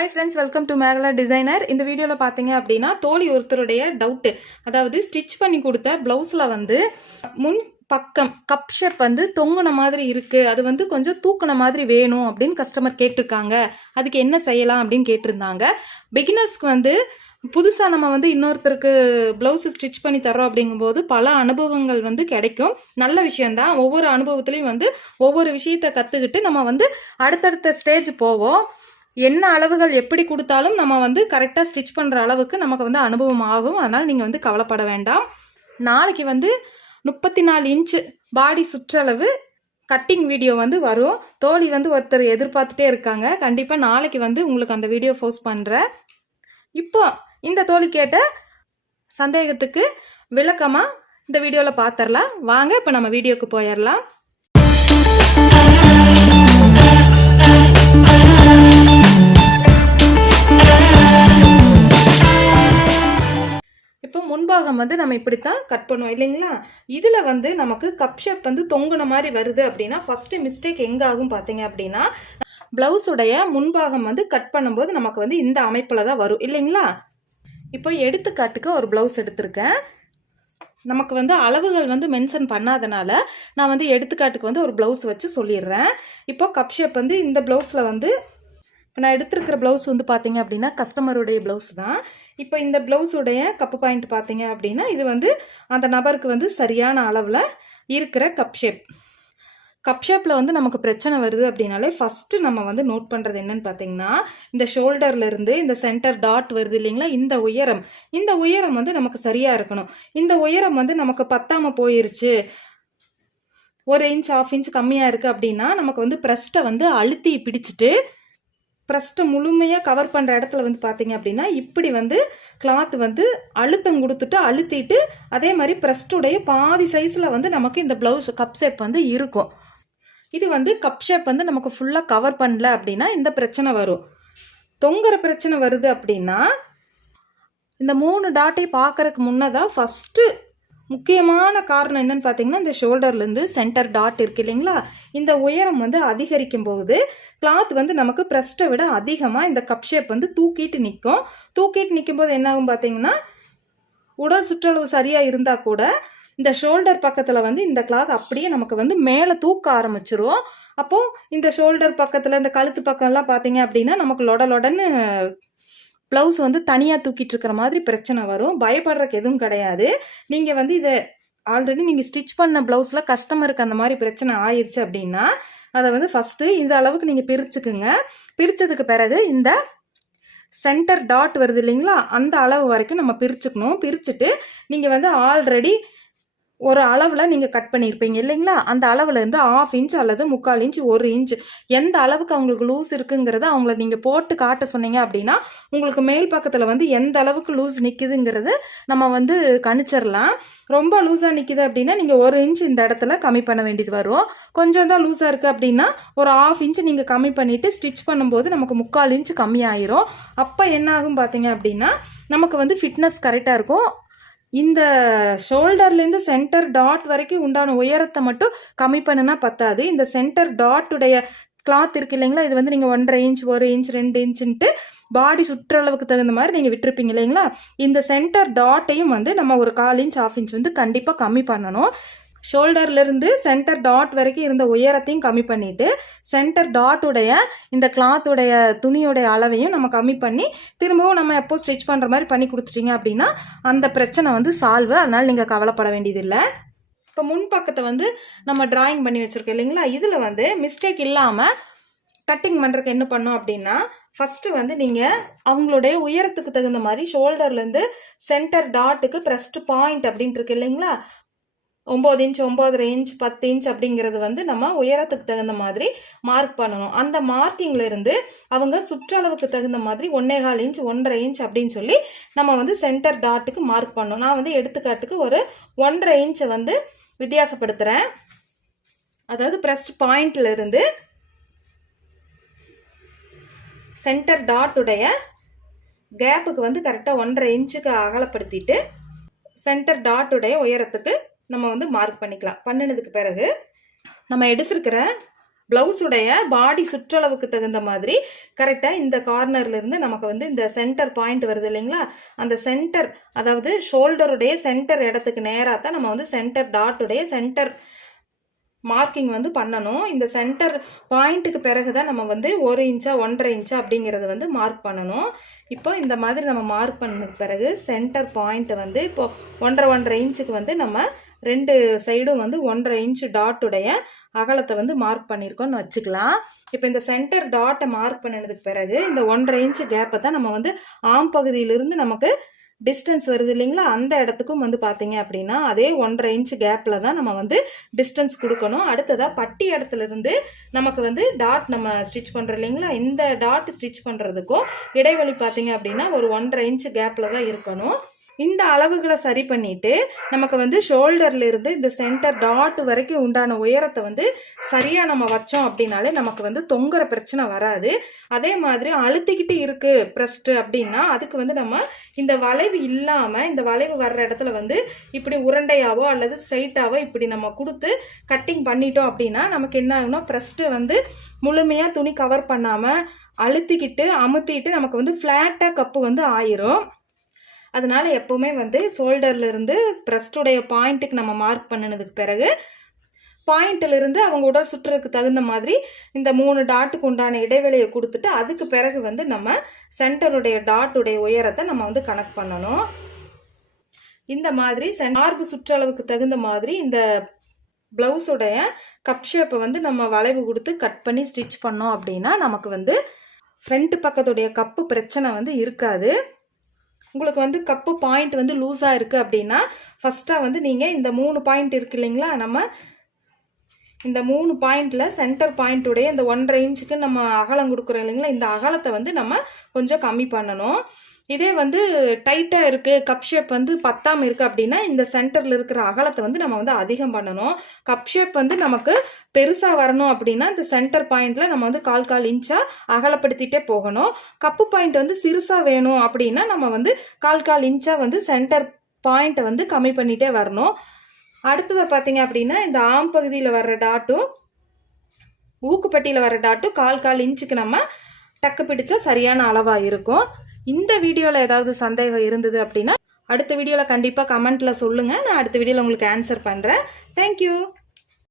Hi friends welcome to Mekala designer இந்த வீடியோவில் பார்த்தீங்க அப்படின்னா தோழி ஒருத்தருடைய டவுட்டு அதாவது ஸ்டிச் பண்ணி கொடுத்த ப்ளவுஸில் வந்து முன் பக்கம் கப் ஷேப் வந்து தொங்குன மாதிரி இருக்குது அது வந்து கொஞ்சம் தூக்குன மாதிரி வேணும் அப்படின்னு கஸ்டமர் கேட்டிருக்காங்க. அதுக்கு என்ன செய்யலாம் அப்படின்னு கேட்டிருந்தாங்க. பிகினர்ஸ்க்கு வந்து புதுசாக நம்ம வந்து இன்னொருத்தருக்கு ப்ளவுஸ் ஸ்டிச் பண்ணி தரோம் அப்படிங்கும்போது பல அனுபவங்கள் வந்து கிடைக்கும். நல்ல விஷயந்தான் ஒவ்வொரு அனுபவத்துலேயும் வந்து ஒவ்வொரு விஷயத்தை கற்றுக்கிட்டு நம்ம வந்து அடுத்தடுத்த ஸ்டேஜ் போவோம். என்ன அளவுகள் எப்படி கொடுத்தாலும் நம்ம வந்து கரெக்டாக ஸ்டிச் பண்ணுற அளவுக்கு நமக்கு வந்து அனுபவம் ஆகும். அதனால் நீங்கள் வந்து கவலைப்பட வேண்டாம். நாளைக்கு வந்து முப்பத்தி நாலு இன்ச்சு பாடி சுற்றளவு கட்டிங் வீடியோ வந்து வரும். தோழி வந்து ஒருத்தர் எதிர்பார்த்துட்டே இருக்காங்க. கண்டிப்பாக நாளைக்கு வந்து உங்களுக்கு அந்த வீடியோ போஸ்ட் பண்ணுறேன் இப்போ இந்த தோழி கேட்ட சந்தேகத்துக்கு விளக்கமாக இந்த வீடியோவில் பார்த்துடலாம் வாங்க இப்போ நம்ம வீடியோக்கு போயிடலாம் இப்போ வந்து நம்ம இப்படித்தான் கட் பண்ணுவோம் இல்லைங்களா? இதில் வந்து நமக்கு கப் ஷேப் வந்து தொங்குன மாதிரி வருது அப்படின்னா ஃபஸ்ட்டு மிஸ்டேக் எங்கே ஆகும் பார்த்தீங்க அப்படின்னா ப்ளவுஸுடைய முன்பாகம் வந்து கட் பண்ணும்போது நமக்கு வந்து இந்த அமைப்பில் தான் வரும் இல்லைங்களா? இப்போ எடுத்துக்காட்டுக்கு ஒரு ப்ளவுஸ் எடுத்திருக்கேன். நமக்கு வந்து அளவுகள் வந்து மென்ஷன் பண்ணாதனால நான் வந்து எடுத்துக்காட்டுக்கு வந்து ஒரு ப்ளவுஸ் வச்சு சொல்லிடுறேன். இப்போ கப் ஷேப் வந்து இந்த ப்ளவுஸில் வந்து இப்போ நான் எடுத்திருக்கிற ப்ளவுஸ் வந்து பார்த்தீங்க அப்படின்னா கஸ்டமருடைய ப்ளவுஸ் தான். இப்போ இந்த ப்ளவுஸுடைய கப்பு பாயிண்ட் பார்த்தீங்க அப்படின்னா இது வந்து அந்த நபருக்கு வந்து சரியான அளவில் இருக்கிற கப் ஷேப் கப் ஷேப்பில் வந்து நமக்கு பிரச்சனை வருது அப்படின்னாலே ஃபஸ்ட்டு நம்ம வந்து நோட் பண்ணுறது என்னன்னு பார்த்தீங்கன்னா இந்த ஷோல்டர்லேருந்து இந்த சென்டர் டாட் வருது இல்லைங்களா? இந்த உயரம். இந்த உயரம் வந்து நமக்கு சரியாக இருக்கணும். இந்த உயரம் வந்து நமக்கு பத்தாமல் போயிருச்சு. ஒரு இன்ச் ஆஃப் இன்ச் கம்மியாக இருக்குது அப்படின்னா நமக்கு வந்து ப்ரெஸ்ட்டை வந்து அழுத்தி பிடிச்சிட்டு ப்ரெஸ்ட்டை முழுமையாக கவர் பண்ணுற இடத்துல வந்து பார்த்தீங்க அப்படின்னா இப்படி வந்து கிளாத் வந்து அழுத்தம் கொடுத்துட்டு அழுத்திட்டு அதே மாதிரி ப்ரெஸ்டுடைய பாதி சைஸில் வந்து நமக்கு இந்த ப்ளவுஸ் கப் ஷேப் வந்து இருக்கும். இது வந்து கப் ஷேப் வந்து நமக்கு ஃபுல்லாக கவர் பண்ணல அப்படின்னா இந்த பிரச்சனை வரும். தொங்குற பிரச்சனை வருது அப்படின்னா இந்த மூணு டாட்டை பார்க்கறதுக்கு முன்னதாக ஃபஸ்ட்டு முக்கியமான காரணம் என்னன்னு பார்த்தீங்கன்னா இந்த ஷோல்டர்லேருந்து சென்டர் டாட் இருக்கு இல்லைங்களா? இந்த உயரம் வந்து அதிகரிக்கும் போது கிளாத் வந்து நமக்கு ப்ரெஸ்ட்டை விட அதிகமாக இந்த கப் ஷேப் வந்து தூக்கிட்டு நிற்கும் தூக்கிட்டு நிற்கும் போது என்ன ஆகும் பார்த்தீங்கன்னா உடல் சுற்றளவு சரியாக இருந்தால் கூட இந்த ஷோல்டர் பக்கத்தில் வந்து இந்த கிளாத் அப்படியே நமக்கு வந்து மேலே தூக்க ஆரம்பிச்சிரும். அப்போது இந்த ஷோல்டர் பக்கத்தில் இந்த கழுத்து பக்கம்லாம் பார்த்தீங்க அப்படின்னா நமக்கு லொட லொடன்னு ப்ளவுஸ் வந்து தனியாக தூக்கிட்டு இருக்கிற மாதிரி பிரச்சனை வரும். பயப்படுறக்கு எதுவும் கிடையாது. நீங்கள் வந்து இதை ஆல்ரெடி நீங்கள் ஸ்டிச் பண்ண ப்ளவுஸில் கஸ்டமருக்கு அந்த மாதிரி பிரச்சனை ஆயிடுச்சு அப்படின்னா அதை வந்து ஃபஸ்ட்டு இந்த அளவுக்கு நீங்கள் பிரிச்சுக்குங்க. பிரித்ததுக்கு பிறகு இந்த சென்டர் டாட் வருது இல்லைங்களா? அந்த அளவு வரைக்கும் நம்ம பிரிச்சுக்கணும். பிரிச்சுட்டு நீங்கள் வந்து ஆல்ரெடி ஒரு அளவில் நீங்கள் கட் பண்ணியிருப்பீங்க இல்லைங்களா? அந்த அளவுலேருந்து ஆஃப் இன்ச் அல்லது முக்கால் இன்ச் ஒரு இன்ச் எந்த அளவுக்கு அவங்களுக்கு லூஸ் இருக்குங்கிறத அவங்கள நீங்கள் போட்டு காட்ட சொன்னீங்க அப்படின்னா உங்களுக்கு மேல் பக்கத்தில் வந்து எந்த அளவுக்கு லூஸ் நிற்கிதுங்கிறது நம்ம வந்து கணிச்சிடலாம் ரொம்ப லூஸாக நிற்கிது அப்படின்னா நீங்கள் ஒரு இன்ச் இந்த இடத்துல கம்மி பண்ண வேண்டியது வரும். கொஞ்சம் தான் லூஸாக இருக்குது அப்படின்னா ஒரு ஆஃப் இன்ச் நீங்கள் கம்மி பண்ணிவிட்டு ஸ்டிச் பண்ணும்போது நமக்கு முக்கால் இன்ச் கம்மியாயிரும். அப்போ என்ன ஆகும் பார்த்தீங்க அப்படின்னா நமக்கு வந்து ஃபிட்னஸ் கரெக்டாக இருக்கும். இந்த ஷோல்டர்லேருந்து சென்டர் டாட் வரைக்கும் உண்டான உயரத்தை மட்டும் கம்மி பண்ணுனா பத்தாது. இந்த சென்டர் டாட்டுடைய கிளாத் இருக்கு இல்லைங்களா? இது வந்து நீங்கள் ஒன்றரை இன்ச் ஒரு இன்ச் ரெண்டு இன்ச்சுன்ட்டு பாடி சுற்றளவுக்கு தகுந்த மாதிரி நீங்கள் விட்டுருப்பீங்க இல்லைங்களா? இந்த சென்டர் டாட்டையும் வந்து நம்ம ஒரு கால் இன்ச் ஆஃப் இன்ச் வந்து கண்டிப்பாக கம்மி பண்ணணும். ஷோல்டர்லேருந்து சென்டர் டாட் வரைக்கும் இருந்த உயரத்தையும் கம்மி பண்ணிவிட்டு சென்டர் டாட்டுடைய இந்த கிளாத்துடைய துணியுடைய அளவையும் நம்ம கம்மி பண்ணி திரும்பவும் நம்ம எப்போ ஸ்டிச் பண்ணுற மாதிரி பண்ணி கொடுத்துட்டீங்க அப்படின்னா அந்த பிரச்சனை வந்து சால்வ் அதனால் நீங்கள் கவலைப்பட வேண்டியதில்லை. இப்போ முன் பக்கத்தை வந்து நம்ம டிராயிங் பண்ணி வச்சுருக்கோம் இல்லைங்களா? இதில் வந்து மிஸ்டேக் இல்லாமல் கட்டிங் பண்ணுறதுக்கு என்ன பண்ணோம் அப்படின்னா ஃபஸ்ட்டு வந்து நீங்கள் அவங்களுடைய உயரத்துக்கு தகுந்த மாதிரி ஷோல்டர்லேருந்து சென்டர் டாட்டுக்கு ப்ரெஸ்ட் பாயிண்ட் அப்படின்ட்டு இருக்கு இல்லைங்களா? ஒம்பது இன்ச் ஒம்பதரை இன்ச் பத்து இன்ச் அப்படிங்கிறது வந்து நம்ம உயரத்துக்கு தகுந்த மாதிரி மார்க் பண்ணணும். அந்த மார்க்கிங்லேருந்து அவங்க சுற்றளவுக்கு தகுந்த மாதிரி ஒன்னேகால் இன்ச் ஒன்றரை இன்ச் அப்படின்னு சொல்லி நம்ம வந்து சென்டர் டாட்டுக்கு மார்க் பண்ணணும். நான் வந்து எடுத்துக்காட்டுக்கு ஒரு ஒன்றரை இன்ச்சை வந்து வித்தியாசப்படுத்துகிறேன் அதாவது ப்ரெஸ்ட் பாயிண்ட்லேருந்து சென்டர் டாட்டுடைய கேப்புக்கு வந்து கரெக்டாக ஒன்றரை இன்ச்சுக்கு அகலப்படுத்திட்டு சென்டர் டாட்டுடைய உயரத்துக்கு நம்ம வந்து மார்க் பண்ணிக்கலாம். பண்ணினதுக்கு பிறகு நம்ம எடுத்திருக்கிற ப்ளவுஸுடைய பாடி சுற்றளவுக்கு தகுந்த மாதிரி கரெக்டாக இந்த கார்னர்லேருந்து நமக்கு வந்து இந்த சென்டர் பாயிண்ட் வருது இல்லைங்களா? அந்த சென்டர் அதாவது ஷோல்டருடைய சென்டர் இடத்துக்கு நேராக தான் நம்ம வந்து சென்டர் டாட்டுடைய சென்டர் மார்க்கிங் வந்து பண்ணணும். இந்த சென்டர் பாயிண்ட்டுக்கு பிறகு தான் நம்ம வந்து ஒரு இன்ச்சா ஒன்றரை இன்ச்சா அப்படிங்கிறத வந்து மார்க் பண்ணணும். இப்போ இந்த மாதிரி நம்ம மார்க் பண்ணதுக்கு பிறகு சென்டர் பாயிண்ட்டை வந்து இப்போ ஒன்றரை ஒன்றரை இன்ச்சுக்கு வந்து நம்ம ரெண்டு சைடும் வந்து ஒன்றரை இன்ச்சு டாட்டுடைய அகலத்தை வந்து மார்க் பண்ணியிருக்கோம்னு வச்சுக்கலாம். இப்போ இந்த சென்டர் டாட்டை மார்க் பண்ணினதுக்கு பிறகு இந்த ஒன்றரை இன்ச்சு கேப்பை தான் நம்ம வந்து ஆம் பகுதியிலிருந்து நமக்கு டிஸ்டன்ஸ் வருது இல்லைங்களா? அந்த இடத்துக்கும் வந்து பார்த்தீங்க அப்படின்னா அதே ஒன்றரை இன்ச் கேப்பில் தான் நம்ம வந்து டிஸ்டன்ஸ் கொடுக்கணும். அடுத்ததாக பட்டி இடத்துல இருந்து நமக்கு வந்து டாட் நம்ம ஸ்டிச் பண்ணுறோம் இல்லைங்களா? இந்த டாட் ஸ்டிச் பண்ணுறதுக்கும் இடைவெளி பார்த்தீங்க அப்படின்னா ஒரு ஒன்றரை இன்ச் கேப்பில் தான் இருக்கணும். இந்த அளவுகளை சரி பண்ணிவிட்டு நமக்கு வந்து ஷோல்டர்லேருந்து இந்த சென்டர் டாட் வரைக்கும் உண்டான உயரத்தை வந்து சரியாக நம்ம வச்சோம் அப்படின்னாலே நமக்கு வந்து தொங்குற பிரச்சனை வராது. அதே மாதிரி அழுத்திக்கிட்டு இருக்குது ப்ரெஸ்ட்டு அப்படின்னா அதுக்கு வந்து நம்ம இந்த வளைவு இல்லாமல் இந்த வளைவு வர்ற இடத்துல வந்து இப்படி உருண்டையாவோ அல்லது ஸ்ட்ரைட்டாவோ இப்படி நம்ம கொடுத்து கட்டிங் பண்ணிட்டோம் அப்படின்னா நமக்கு என்ன ஆகும்னா ப்ரெஸ்ட்டு வந்து முழுமையாக துணி கவர் பண்ணாமல் அழுத்திக்கிட்டு அமுத்திட்டு நமக்கு வந்து ஃப்ளாட்டாக கப்பு வந்து ஆயிரும். அதனால எப்போவுமே வந்து ஷோல்டர்லேருந்து ப்ரெஸ்டுடைய பாயிண்ட்டுக்கு நம்ம மார்க் பண்ணினதுக்கு பிறகு பாயிண்ட்டிலிருந்து அவங்க உடல் சுற்றுறதுக்கு தகுந்த மாதிரி இந்த மூணு டாட்டுக்கு உண்டான இடைவெளியை கொடுத்துட்டு அதுக்கு பிறகு வந்து நம்ம சென்டருடைய டாட்டுடைய உயரத்தை நம்ம வந்து கனெக்ட் பண்ணணும். இந்த மாதிரி மார்பு சுற்றளவுக்கு தகுந்த மாதிரி இந்த ப்ளவுஸுடைய கப் ஷேப்பை வந்து நம்ம வளைவு கொடுத்து கட் பண்ணி ஸ்டிச் பண்ணோம் அப்படின்னா நமக்கு வந்து ஃப்ரண்ட் பக்கத்துடைய கப்பு பிரச்சனை வந்து இருக்காது. உங்களுக்கு வந்து கப்பு பாயிண்ட் வந்து லூஸாக இருக்குது அப்படின்னா ஃபஸ்ட்டாக வந்து நீங்கள் இந்த மூணு பாயிண்ட் இருக்கு இல்லைங்களா? நம்ம இந்த மூணு பாயிண்டில் சென்டர் பாயிண்ட்டுடைய இந்த ஒன்றரை இன்ச்சுக்கு நம்ம அகலம் கொடுக்குறோம் இல்லைங்களா? இந்த அகலத்தை வந்து நம்ம கொஞ்சம் கம்மி பண்ணணும். இதே வந்து டைட்டாக இருக்குது கப் ஷேப் வந்து பத்தாமல் இருக்குது அப்படின்னா இந்த சென்டரில் இருக்கிற அகலத்தை வந்து நம்ம வந்து அதிகம் பண்ணணும். கப் ஷேப் வந்து நமக்கு பெருசாக வரணும் அப்படின்னா இந்த சென்டர் பாயிண்டில் நம்ம வந்து கால் கால் இன்ச்சாக அகலப்படுத்திட்டே போகணும். கப்பு பாயிண்ட் வந்து சிறுசாக வேணும் அப்படின்னா நம்ம வந்து கால் கால் இன்ச்சாக வந்து சென்டர் பாயிண்ட்டை வந்து கம்மி பண்ணிகிட்டே வரணும். அடுத்தது பார்த்தீங்க அப்படின்னா இந்த ஆம் பகுதியில் வர்ற டாட்டும் ஊக்குப்பட்டியில் வர டாட்டும் கால் கால் இன்ச்சுக்கு நம்ம டக்கு பிடிச்சா சரியான அளவாக இருக்கும். இந்த வீடியோவில் ஏதாவது சந்தேகம் இருந்தது அப்படின்னா அடுத்த வீடியோவில் கண்டிப்பாக கமெண்ட்டில் சொல்லுங்கள் நான் அடுத்த வீடியோவில் உங்களுக்கு ஆன்சர் பண்ணுறேன் தேங்க்யூ